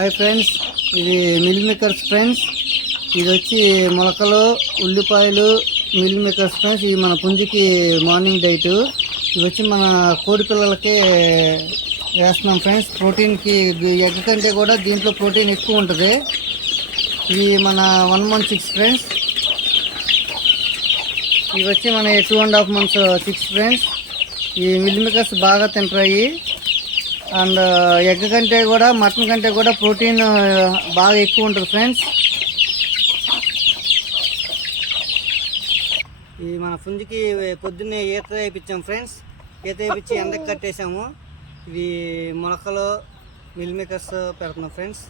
Hi friends, ఇది mill makers friends. ఇది వచ్చి మొలకలు, ఉల్లిపాయలు, మిల్ మేకర్స్ ఫ్రెండ్స్. ఇది మన పుంజుకి మార్నింగ్ డైట్. ఇవి వచ్చి మన కోడి పిల్లలకి వేస్తున్నాం ఫ్రెండ్స్. ప్రోటీన్కి ఎగ్ కంటే కూడా దీంట్లో ప్రోటీన్ ఎక్కువ ఉంటుంది. ఇది మన 1 month చిక్స్ ఫ్రెండ్స్. ఇవి వచ్చి మన 2.5 months చిక్స్ ఫ్రెండ్స్. ఈ మిల్ మేకర్స్ బాగా తింటాయి. అండ్ ఎగ్ కంటే కూడా మటన్ కంటే కూడా ప్రోటీన్ బాగా ఎక్కువ ఉంటుంది ఫ్రెండ్స్. ఇది మన పుంజుకి పొద్దున్నే ఈత వేయించాం ఫ్రెండ్స్. ఈత వేయించి ఎండకు కట్టేసాము. ఇది మొలకలు, మిల్ మేకర్స్ పెడుతున్నాం ఫ్రెండ్స్.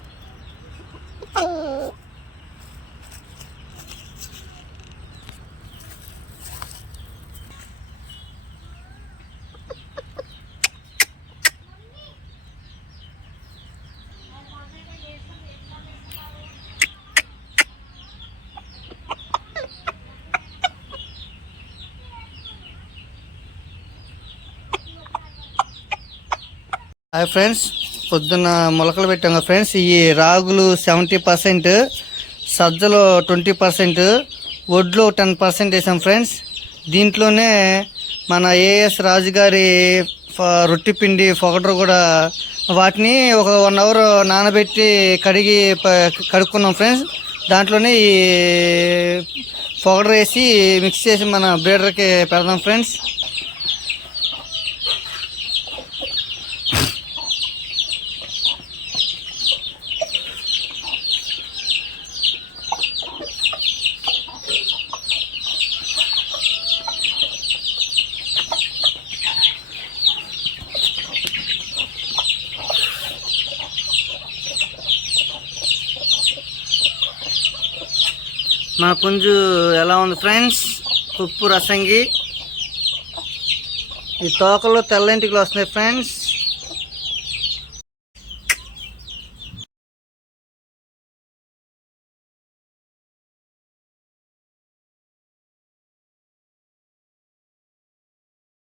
హాయ్ ఫ్రెండ్స్, పొద్దున్న మొలకలు పెట్టాం కదా ఫ్రెండ్స్. ఈ రాగులు 70%, సజ్జలు 20%, వడ్లు 10% వేసాం ఫ్రెండ్స్. దీంట్లోనే మన ఏఎస్ రాజుగారి రొట్టి పిండి పౌడర్ కూడా, వాటిని ఒక 1 hour నానబెట్టి కడుక్కున్నాం ఫ్రెండ్స్. దాంట్లోనే ఈ పౌడర్ వేసి మిక్స్ చేసి మన బ్రీడర్కి పెడదాం ఫ్రెండ్స్. మన పుంజు ఎలా ఉంది ఫ్రెండ్స్? ఉప్పు రసంగి. ఈ తోకలో తెల్ల ఇంటికలు వస్తున్నాయి ఫ్రెండ్స్.